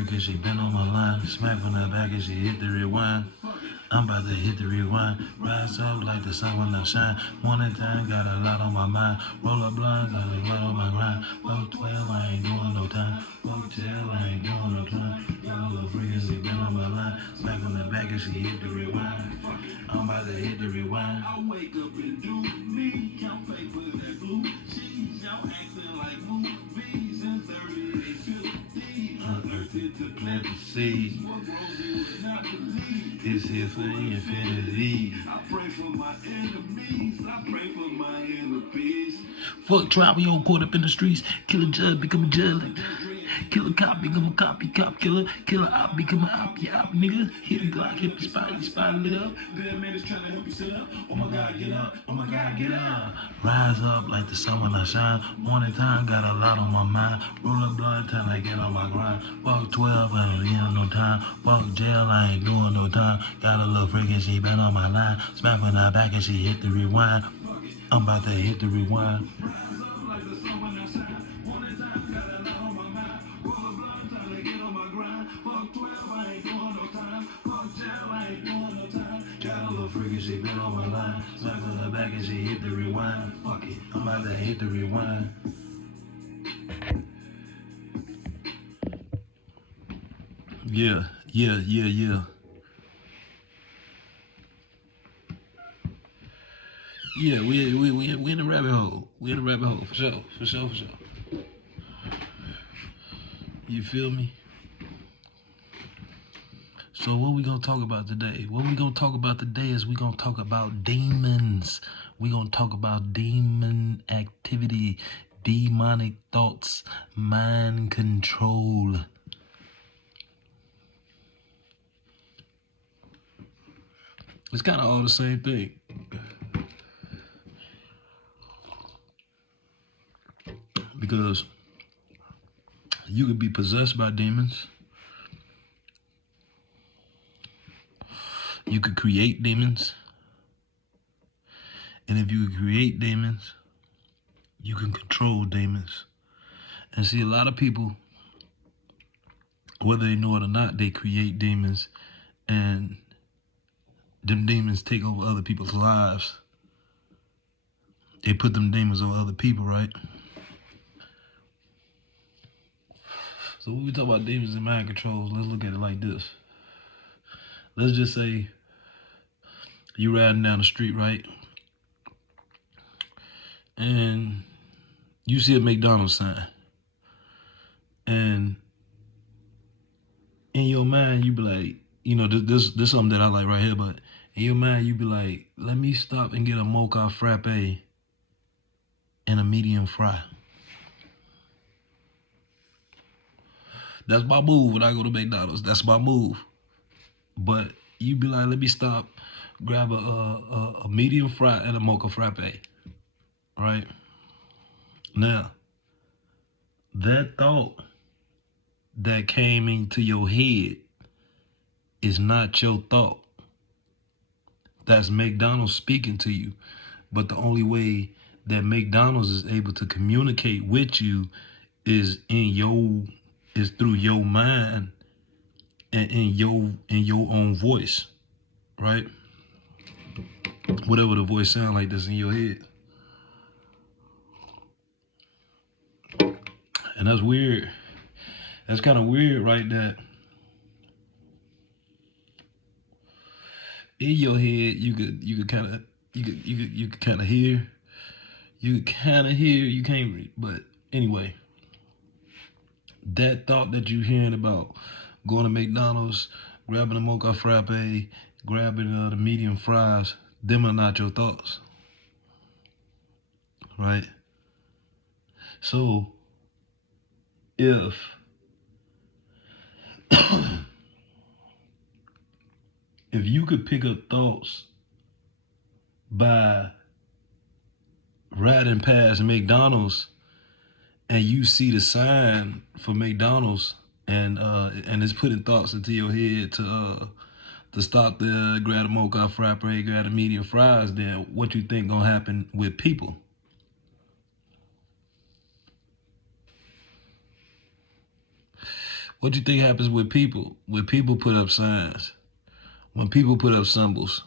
freak and she been on my line. Smack from the back and she hit the rewind. I'm about to hit the rewind. Rise up like the sun when I shine. Morning time, got a lot on my mind. Roll a blunt, got a lot on my grind. Fuck 12, I ain't doing no time. Fuck 12, I ain't doing no time. Got a little freak and she been on my line. Smack from the back and she hit the rewind. I'm about to hit the rewind. I wake up and do me. Count paper that blue cheese. Y'all acting like movies in 30 they 50. Unearthed it to plant the seed. It's here for infinity. I pray for my enemies. I pray for my enemies. Fuck tribal, yo, caught up in the streets. Kill a judge, become a judge. Kill a cop, become a copy, cop killer. Kill a op, become a op, yeah, op, nigga. Hit a Glock, hit the spot lit up. That man is trying to help you sit up. Oh my God, get up. Oh my God, get up. Rise up like the sun when I shine. Morning time, got a lot on my mind. Roll up blood, time I get on my grind. Fuck 12, I ain't getting no time. Fuck jail, I ain't doing no time. Got a little freak and she been on my line. Smack on her back and she hit the rewind. I'm about to hit the rewind. Got a little freak and she been on my line. Smack on her back and she hit the rewind. Fuck it, I'm about to hit the rewind. Yeah. Yeah, we in the rabbit hole. We in the rabbit hole for sure. You feel me? So what we gonna talk about today? What we gonna talk about today is we gonna talk about demons. We gonna talk about demon activity, demonic thoughts, mind control. It's kind of all the same thing. Because you could be possessed by demons. You could create demons. And if you create demons, you can control demons. And see, a lot of people, whether they know it or not, they create demons, and them demons take over other people's lives. They put them demons on other people, right? So when we talk about demons and mind controls, let's look at it like this. Let's just say you riding down the street, right? And you see a McDonald's sign. And in your mind, you be like, you know, this something that I like right here, but in your mind, you be like, let me stop and get a mocha frappe and a medium fry. That's my move when I go to McDonald's. That's my move. But you be like, let me stop, grab a medium fry and a mocha frappe, right? Now, that thought that came into your head is not your thought. That's McDonald's speaking to you. But the only way that McDonald's is able to communicate with you is through your mind and in your own voice, right? Whatever the voice sound like that's in your head. And that's weird. That's kind of weird, right? That in your head you could kind of hear. You can't read, but anyway, that thought that you hearing about going to McDonald's, grabbing a mocha frappe, grabbing the medium fries, them are not your thoughts, right? So if if you could pick up thoughts by riding past McDonald's and you see the sign for McDonald's and it's putting thoughts into your head to stop there, grab a mocha frappe, grab a medium fries, then what you think gonna happen with people? What do you think happens with people when people put up signs? When people put up symbols,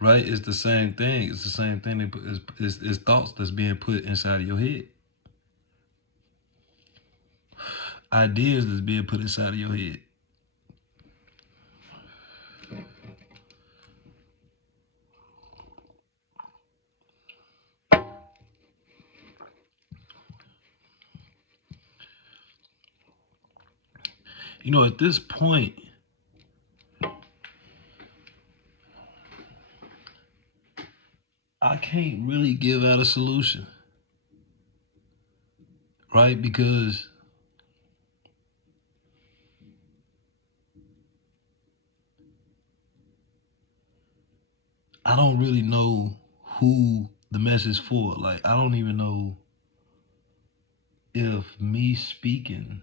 right? It's the same thing. It's the same thing. It's thoughts that's being put inside of your head. Ideas that's being put inside of your head. You know, at this point, I can't really give out a solution, right? Because I don't really know who the message for. Like, I don't even know if me speaking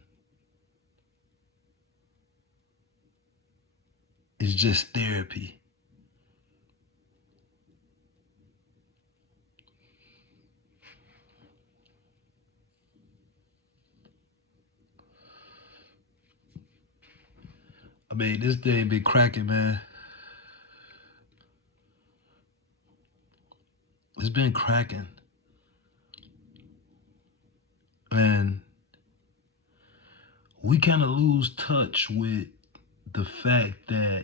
is just therapy. I mean, this thing been cracking, man. It's been cracking. And we kind of lose touch with the fact that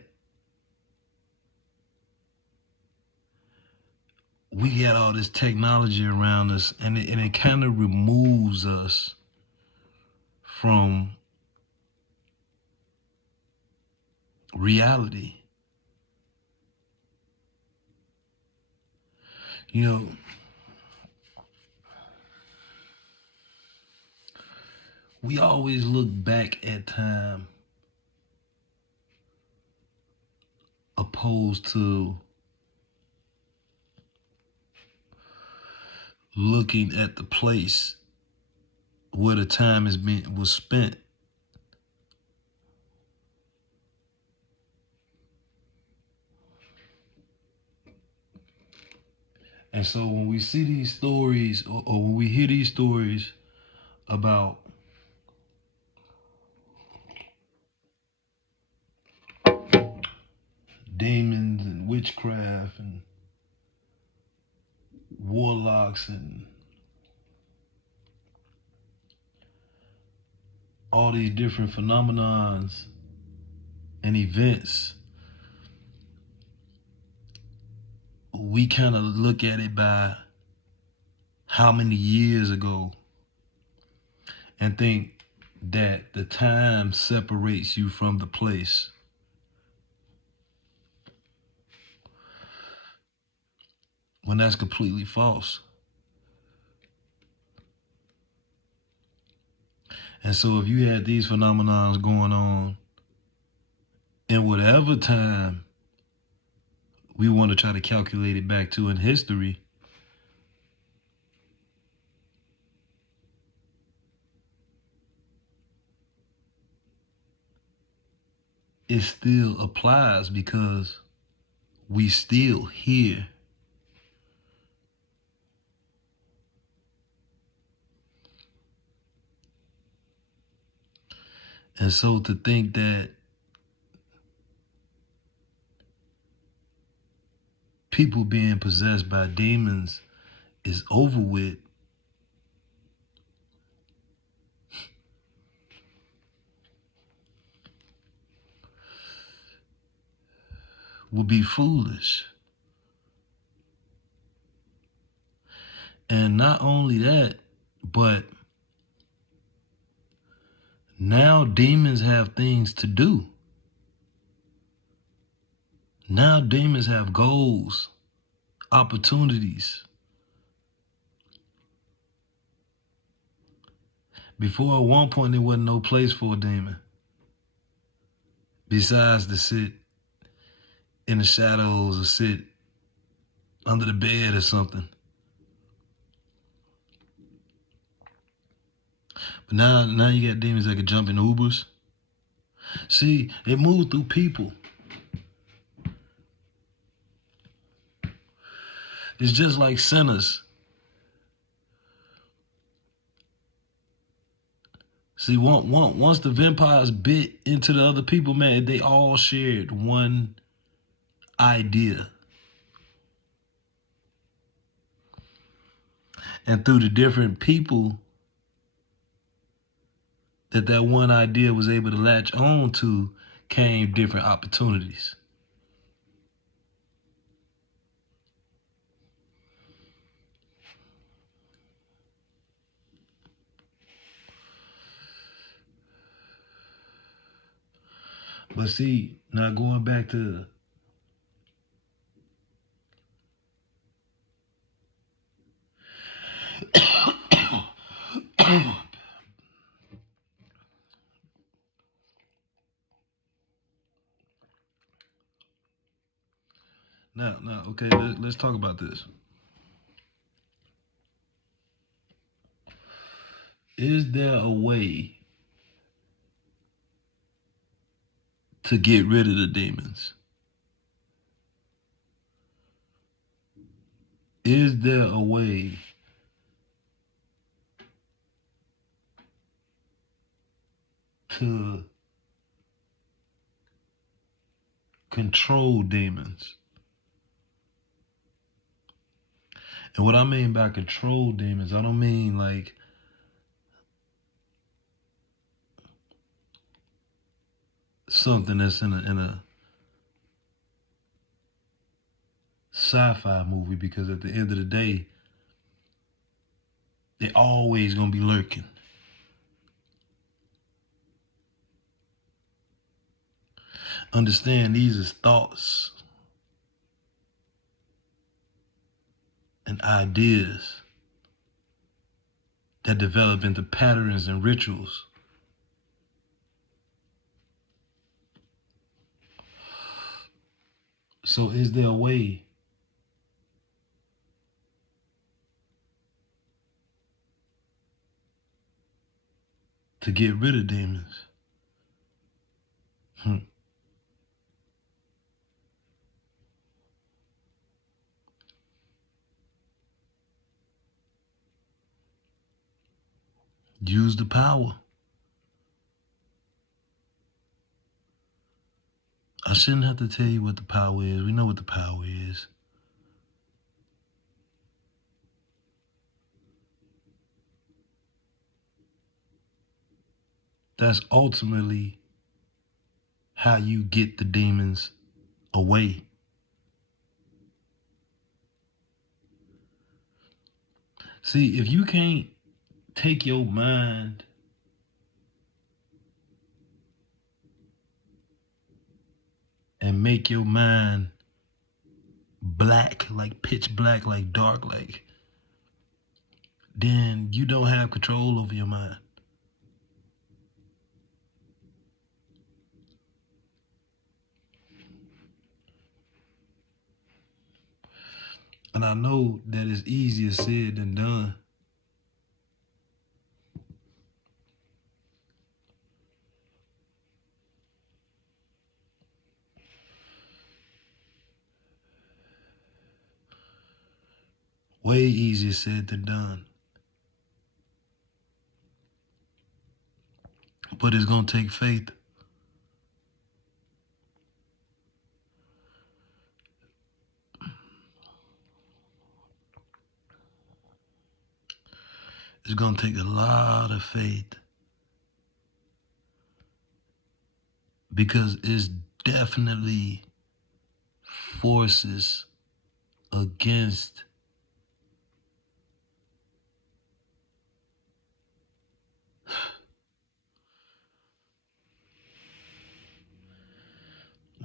we got all this technology around us, and it kind of removes us from reality. You know, we always look back at time opposed to looking at the place where the time was spent. And so when we see these stories, or when we hear these stories about demons and witchcraft and warlocks and all these different phenomenons and events, we kind of look at it by how many years ago and think that the time separates you from the place. When that's completely false. And so if you had these phenomenons going on in whatever time we want to try to calculate it back to in history, it still applies because we still here. And so to think that people being possessed by demons is over with would be foolish. And not only that, but now demons have things to do. Now demons have goals, opportunities. Before, at one point, there wasn't no place for a demon besides to sit in the shadows or sit under the bed or something. But now you got demons that can jump in Ubers. See, they move through people. It's just like sinners. See, once the vampires bit into the other people, man, they all shared one idea. And through the different people that one idea was able to latch on to came different opportunities. But see, now going back to now, okay, let's talk about this. Is there a way to get rid of the demons? Is there a way to control demons? And what I mean by control demons, I don't mean like something that's in a sci-fi movie, because at the end of the day, they always gonna be lurking. Understand, these is thoughts and ideas that develop into patterns and rituals. So is there a way to get rid of demons? Use the power. I shouldn't have to tell you what the power is. We know what the power is. That's ultimately how you get the demons away. See, if you can't take your mind and make your mind black, like pitch black, like dark, like, then you don't have control over your mind. And I know that it's easier said than done. Way easier said than done. But it's gonna take faith. It's gonna take a lot of faith, because it's definitely forces against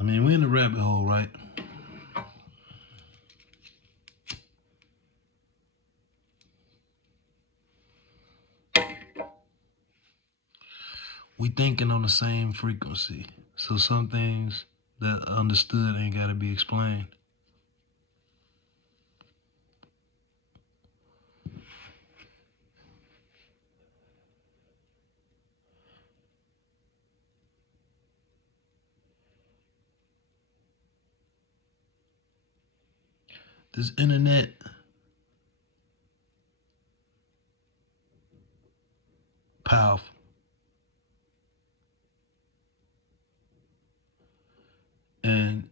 I mean, we're in the rabbit hole, right? We thinking on the same frequency. So some things that understood ain't gotta be explained. This internet, powerful.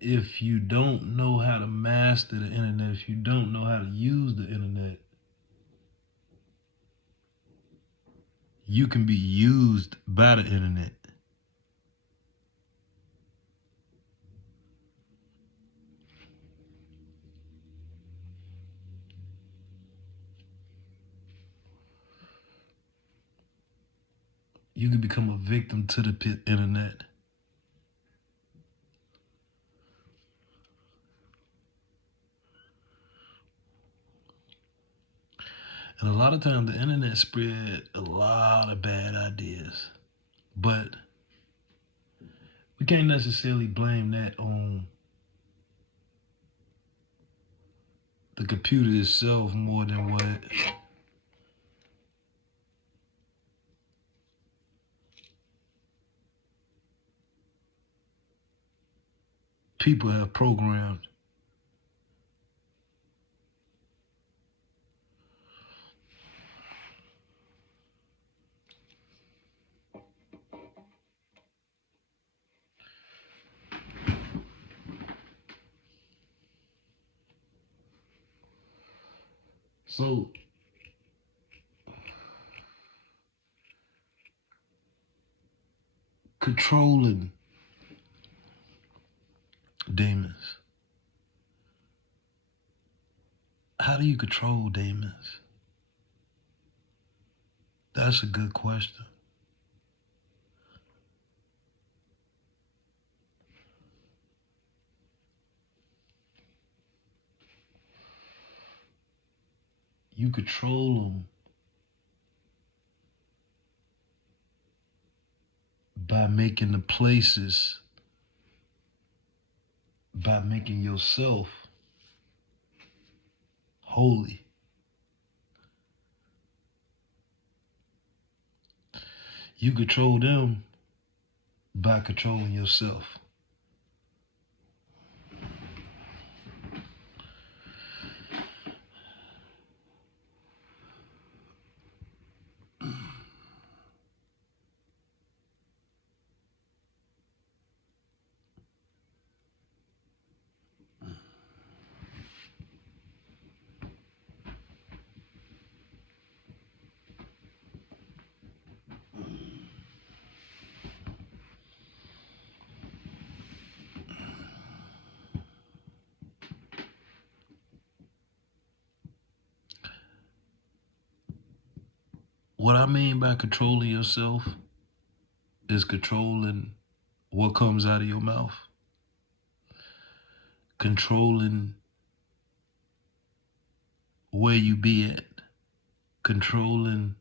if you don't know how to master the internet, if you don't know how to use the internet, you can be used by the internet. You can become a victim to the internet. And a lot of times the internet spread a lot of bad ideas. But we can't necessarily blame that on the computer itself more than what people have programmed. So controlling demons. How do you control demons? That's a good question. You control them by making the places, by making yourself holy. You control them by controlling yourself. What I mean by controlling yourself is controlling what comes out of your mouth, controlling where you be at, controlling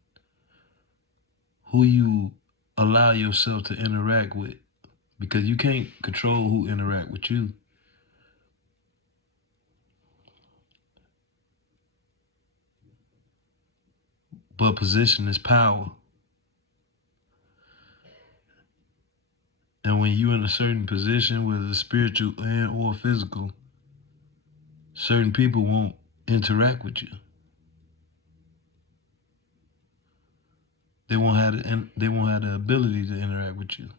who you allow yourself to interact with, because you can't control who interact with you. But position is power. And when you're in a certain position, whether it's spiritual and or physical, certain people won't interact with you. They won't have the ability to interact with you.